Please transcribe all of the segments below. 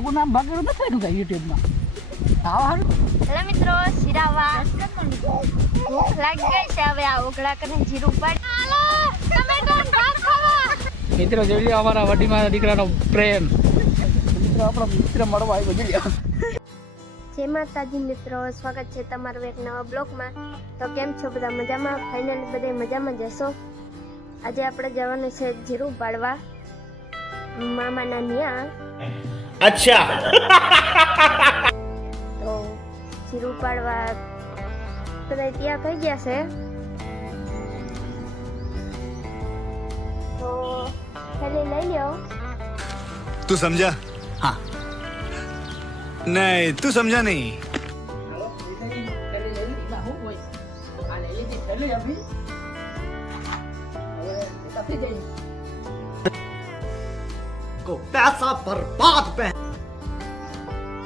રોગું નામ ભાગેલું નથી આવ્યું કાંઈ યુટ્યુબમાં. આવા હેલો મિત્રો, શિરાવા ભૂખ લાગી ગઈ છે. હવે આ ઓગળા કરીને જીરું પાડી હાલો ટમેટો ને ભાત ખાવા. મિત્રો જોઈ લો અમારા વડીમાં દીકરાનો પ્રેમ. મિત્રો આપણો મિત્ર મળવા આવ્યો જોઈ લો. જય માતાજી મિત્રો, સ્વાગત છે તમારું એક નવા બ્લોગમાં. તો કેમ છો બધા? મજામાં? ફાઇનલી બધા મજામાં જશો. આજે આપણે જવાનું છે જીરું પાડવા મામાના ન્યા. અચ્છા. તો જીરું પાડવા બધા ત્યાં થઈ ગયા છે. તો થેલી લઈ લ્યો. તું સમજા? હા. નહીં, તું સમજા નહીં. પૈસા બરબાદ પે.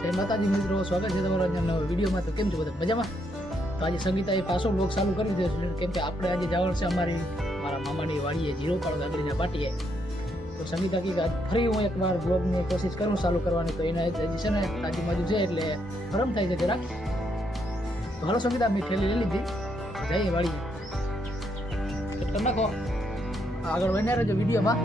જય માતાજી મિત્રો, સ્વાગત છે તમારા નવા વિડીયોમાં. તો કેમ છો બધા? મજામાં? તો આજે સંગીતાએ પાછો બ્લોગ ચાલુ કરી દીધો છે, કેમ કે આપણે આજે જવાનું છે મારા મામાની વાડીએ જીરો પાડવા ગાગડીના પાટીએ. તો સંગીતા કહે કે ફરી હું એકવાર બ્લોગની કોશિશ કરું ચાલુ કરવાની. તો એના હજી છે ને આજુબાજુ છે એટલે ગરમ થાય છે જરાક. તો હાલો સંગીતા, મેં થેલી લઈ લીધી, જઈએ વાડીએ. તો તમે કહો આગળ બન્યા રહેજો વિડીયોમાં.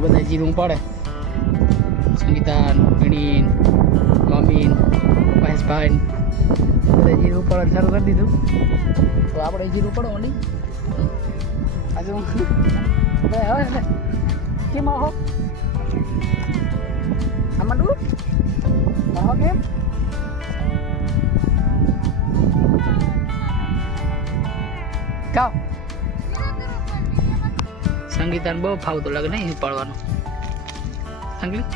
બધા જીરું પાડે. સંગીતા, પીણી, મમ્મી, મહેશભાઈ બધા જીરું પાડવાનું ચાલુ કરી દીધું. તો આપણે જીરું પડવાની આજે હવે કેમ આવો આમાં ડૂબ આવો કેમ કાવ સંગીતાને બહુ ફાવતું લાગે નહીં પાડવાનું. સંગીત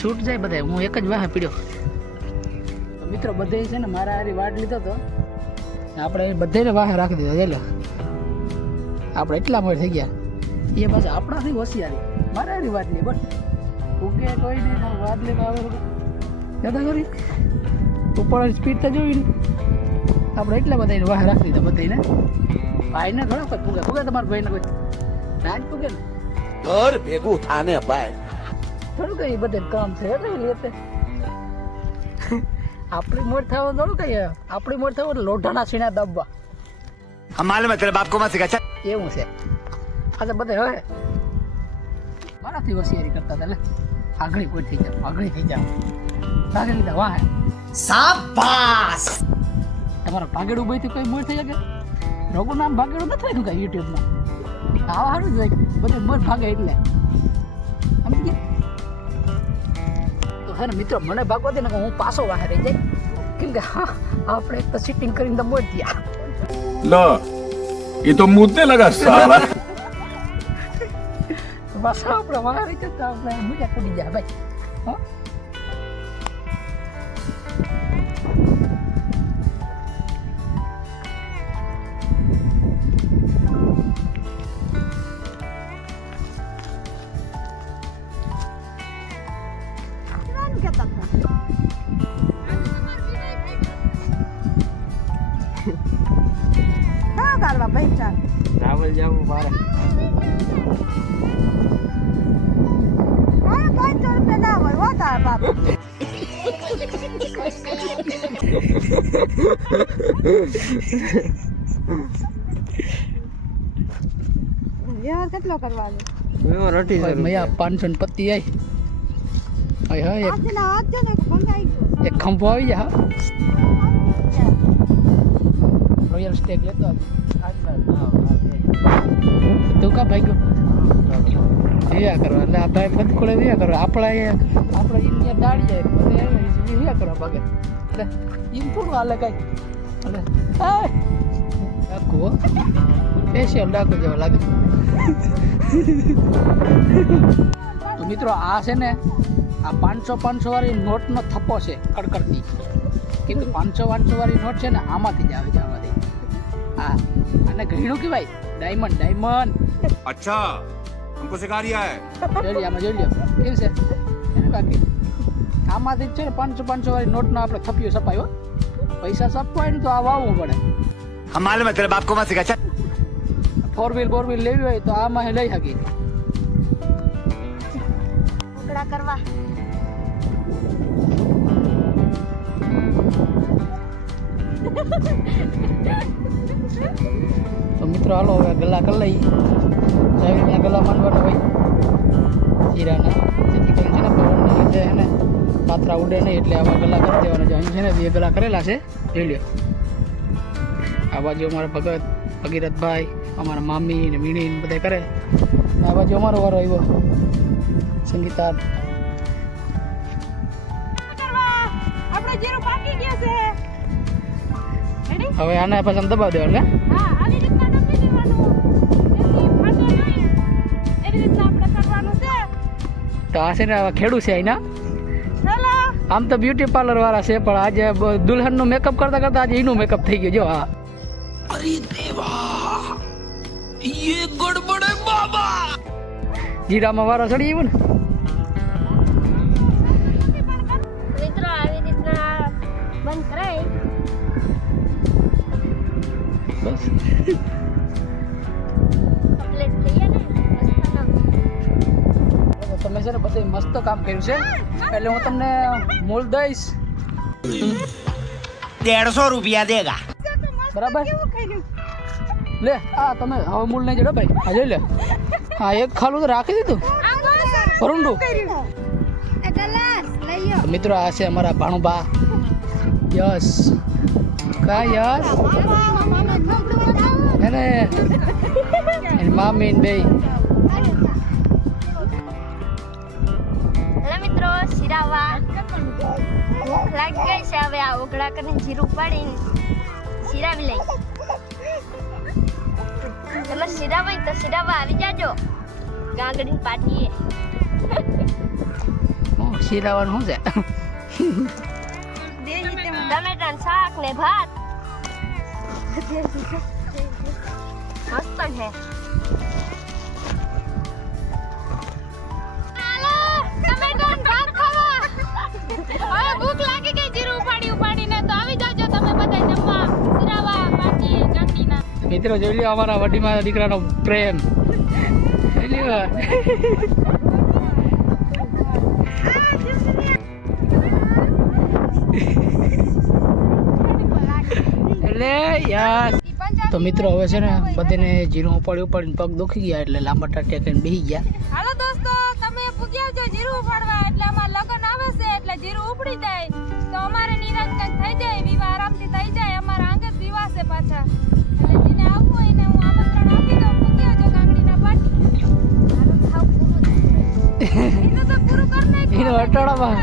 છૂટ જાય બધા. હું એક જ વાહે પીડ્યો. તો મિત્રો બધે છે ને મારા હારી વાટ લીધો તો આપણે બધાને વાહે રાખી દીધો. ચાલો આપણે એટલા મોડ થઈ ગયા. એ પાછા આપણાથી હોશિયારી મારા હારી વાટ લી બસ ઉગે કોઈ નહીં. વાટ લઈને આવે દાદા કરી ઉપર સ્પીડ તો જોઈ નહીં. આપણે એટલા બધા વાહ રાખી દીધા બધાને. ભાઈને ઘણો કોઈ પૂગે પૂગે તમારા ભાઈને કોઈ ના જ પૂગે ને ઘર ભેગું થાને ભાઈ. થોડું કઈ બધે કામ છે લેતે. આપણી મોડ થવા થોડું કઈ આપણી મોડ થવું એટલે લોઢાના છીણા દબવા. હમ માલુમ હે તેરે બાપ કો મત સિખા. એવું છે આ તો બધે હવે મારાથી હોશિયારી કરતા હતા. એટલે આગળી કોઈ થઈ જાવ આગળી થઈ જાવ ભાગી લીધા વાહ. શાબાશ. તમારા ભાગેડું ભાઈથી કોઈ મોડ થઈ શકે? રોગું નામ ભાગેડું નથી આવ્યું કાંઈ યુટ્યુબમાં. આવા સારું જ બધે મોડ ભાગે એટલે સમજી ગયા. તો હે ને મિત્રો, મને ભાગવા દે ને હું પાછો વાહે રહી જાય. કેમ કે હા આપણે એક તો સિટિંગ કરીને તો મોડ થયા. लो ये तो मुद्दे लगा साला. પાછા આપણે વાહે રહી જતા આપણે મજા પડી જાય ભાઈ. હા રાવલ જાવું મારે. કેટલો કરવાનો? 500 પત્તી આવી. એક ખંભો આવી જાય. રોયલ સ્ટેક લેતો તું કા ભાઈ ગયો વિયા કરવા. એટલે આ ભાઈ પંચખોળે વિયા કરવા. આપણે ઇન્ડિયા દાડી જાય વિયા કરવા ભાગે. એટલે એમ થોડું હાલે કાંઈ. એટલે આખું સ્પેશિયલ ડાકો જેવા લાગે. તો મિત્રો આ છે ને આ 500 વાળી નોટનો થપ્પો છે કડકડતી. કેમ કે 500 વાળી નોટ છે ને આમાંથી જ આવે છે. આમાંથી હા આને ઘીણું કહેવાય ડાયમંડ अच्छा हमको सिखा रिया है જોઈ લ્યો આમાં જોઈ લ્યો કેવું છે એને બાકી આમાંથી જ છે ને 500 વાળી નોટનો આપણે થપ્પિયો છપાયો પૈસા છપવાય ને તો આ વાવવું પડે हम मालूम है तेरे बाप को मत सिखा चल 4 વ્હીલ લેવી હોય તો આમાં લઈ શકી ઉકળા કરવા તો મિત્રો હાલો હવે ગલ્લા કરી લઈ આવી રીતના ગલ્લા માંડવાના હોય જીરાના જેથી કરીને છે ને પવનના લીધે છે ને પાથરા ઉડે નહીં એટલે આવા ગલ્લા કરી દેવાના છે અહીં છે ને 2 ગલ્લા કરેલા છે જોઈ લ્યો આ બાજુ અમારા ભગત ભગીરથભાઈ અમારા મામી ને મીણી ને બધા કરે આ બાજુ અમારો વારો આવ્યો સંગીતા આપણો જીરું પાકી ગયો છે રેડી હવે આના પાછા દબાવ દેવાનું ને હા આવી રીતના ડબી દેવાનું જેથી ફાટે નહીં એવી રીતના આપણે કરવાનું છે તો આ છે ને આવા ખેડૂ છે અહીંના ચલો આમ તો બ્યુટી પાર્લર વાળા છે પણ આજે દુલ્હનનું મેકઅપ કરતા કરતા આજે એનું મેકઅપ થઈ ગયું જો હા અરે દેવા ये गड़बड़ है बाबा જીરામાં વારો ચડી આવ્યો ને મિત્રો આવી રીતના બંધ કરાય બસ કમ્પ્લીટ થઈ ગયા ને મસ્ત કામ તમે છે ને બધે મસ્ત કામ કર્યું છે એટલે હું તમને મૂળ દઈશ 150 रुपया देगा બરાબર લે આ તમે હવે મૂળ નહીં જડો ભાઈ હા જોઈ લે હા એક ખાલું તો રાખી દીધું પરુંડું તો મિત્રો આ છે અમારા ભાણુબા યસ કા યસ એને એની મામી ને બે હેલો મિત્રો શિરાવા ભૂખ લાગી ગઈ છે હવે આ ઓગળા કરીને જીરું પાડીને શિરાવી લઈ તમે શિરાવા હોય તો શિરાવા આવી જાજો ગાંગડીની પાટીએ શીરાવાનું શું છે ટમેટાનું શાક ને ભાત મસ્ત છે હાલો ટમેટાનું ભાત ખાવા હવે ભૂખ લાગી ગઈ જીરું ઉપાડીને તો આવી જાજો તમે બધા જમવા શિરાવા પાટીએ ગાંગડીના મિત્રો જોઈ લ્યો અમારા વડીમાં દીકરાનો પ્રેમ જોઈ લ્યો એટલે યાર તો મિત્રો હવે છે ને બધાને જીરું ઉપાડીને પગ દુખી ગયા એટલે લાંબા ટાટિયા કરીને બેસી ગયા હાલો દોસ્તો તમે પૂગ્યા છો જીરું ઉપાડવા એટલે અમાર લગન આવે છે એટલે જીરું ઉપડી જાય તો અમારે નિરાંત કંઈક થઈ જાય વિવાહ આરામથી થઈ જાય અમારા આંગત વિવાહ છે પાછા એટલે જેને આવવું હોય ને હું આમંત્રણ આપી દઉં પૂગ્યા છો ગાંગડીના પાટી હાલો ખાવ પૂરું એનું તો પૂરું કર નાખ્યું એનો અટાળામાં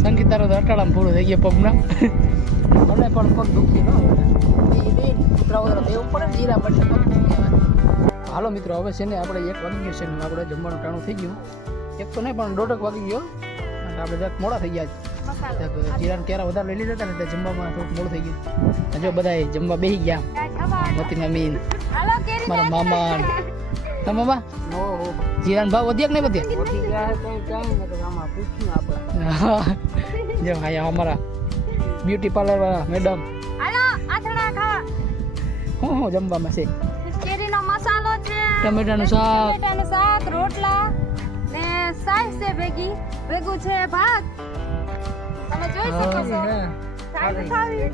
સંગીતાનો તો અટાળામાં પૂરું થઈ ગયા પગના મને પણ પગ દુખી ન કૂતરા દેવું પડે ને જીરા બટે પગ હાલો મિત્રો હવે છે ને આપણે 1 વાગી ગયું છે ને આપણે જમવાનું ટાણું થઈ ગયું એક તો નહીં પણ 1.5 વાગી ગયો અને આપણે જરાક મોડા થઈ ગયા જીરાને કેરા વધારે લઈ લીધા હતા ને એટલે જમવામાં થોડુંક મોડું થઈ ગયું અને જો બધા જમવા બેસી ગયા મતીના મીન હાલો કેરી મારા મામા હા મામા જીરાનો ભાવ વધ્યા કે નહીં વધ્યા જો હા અમારા બ્યુટી પાર્લર વાળા મેડમ હાલો આથણા ખાવા હું જમવામાં છે કેરીનો મસાલો છે ટમેટાનું શાક રોટલા ને સાસ છે ભેગું છે ભાત તમે જોઈ શકો છો સાસ ખાવી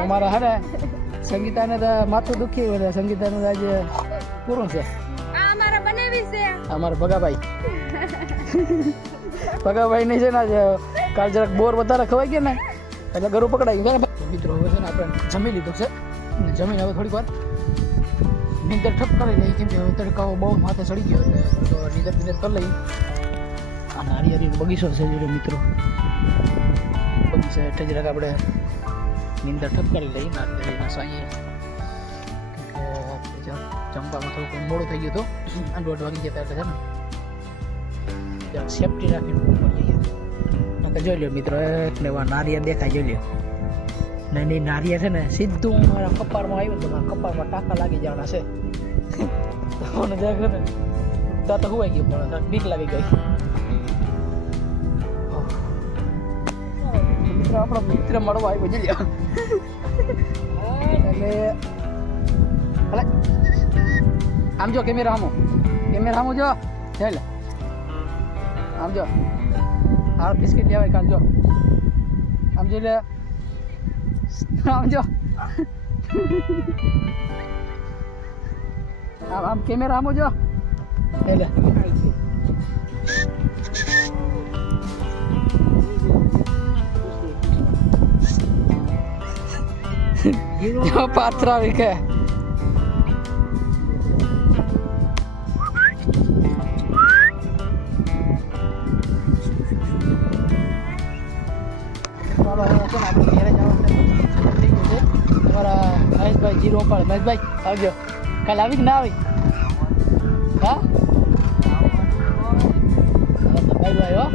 અમારા હરે સંગીતાને તો માથું દુખી એટલે સંગીતાનું આજે પૂરું છે આ અમારા બનાવી છે અમારા ભગાભાઈ નહીં છે ને આજે કાલ જરાક બોર વધારે ખવાઈ ગયા ને એટલે ગરું પકડાઈ ગયું મિત્રો હવે છે ને આપણે જમી લીધું છે અને જમીન હવે થોડીક વાર નીંદર ઠપ કરી લઈ કેમ કે હવે તડકાઓ બહુ માથે ચડી ગયો એટલે તો નીંદર કરી લઈ અને હરિયાળીનો બગીચો છે જોડે મિત્રો બગીચા એટલે જરાક આપણે નીંદર ઠપ કરી લઈ નારિયેળીના સાંઈએ જમવામાં થોડુંક મોડું થઈ ગયું હતું 1:30 વાગી ગયા હતા એટલે છે ને સેફટી રાખીને પડી જઈએ જોઈ લો મિત્રો એક ને નારિયેળ દેખાય જોઈ લો ને નારિયેળ છે ને સીધું મારા કપાળમાં આવ્યું તો મારા કપાળમાં ટાંકા લાગી જવાના છે. તો મને દેખે ને તો હુવાઈ ગયું પણ બીક લાગી ગઈ. મિત્ર આપણો મિત્ર મળવા આવ્યો જઈ લ્યો. એટલે અલે આમ જો કેમેરા આમો જો ચાલ આમ જો આ બિસ્કિટ લેવાય કાલ જો આમ જો લે આમ જો આમ કેમેરા આમો જો એટલે જો પાત્રા વિકે તમારા મહેશભાઈ જીરો પણ મહેશભાઈ આવજો કાલે આવી કે ના આવી હા બાય બાય હો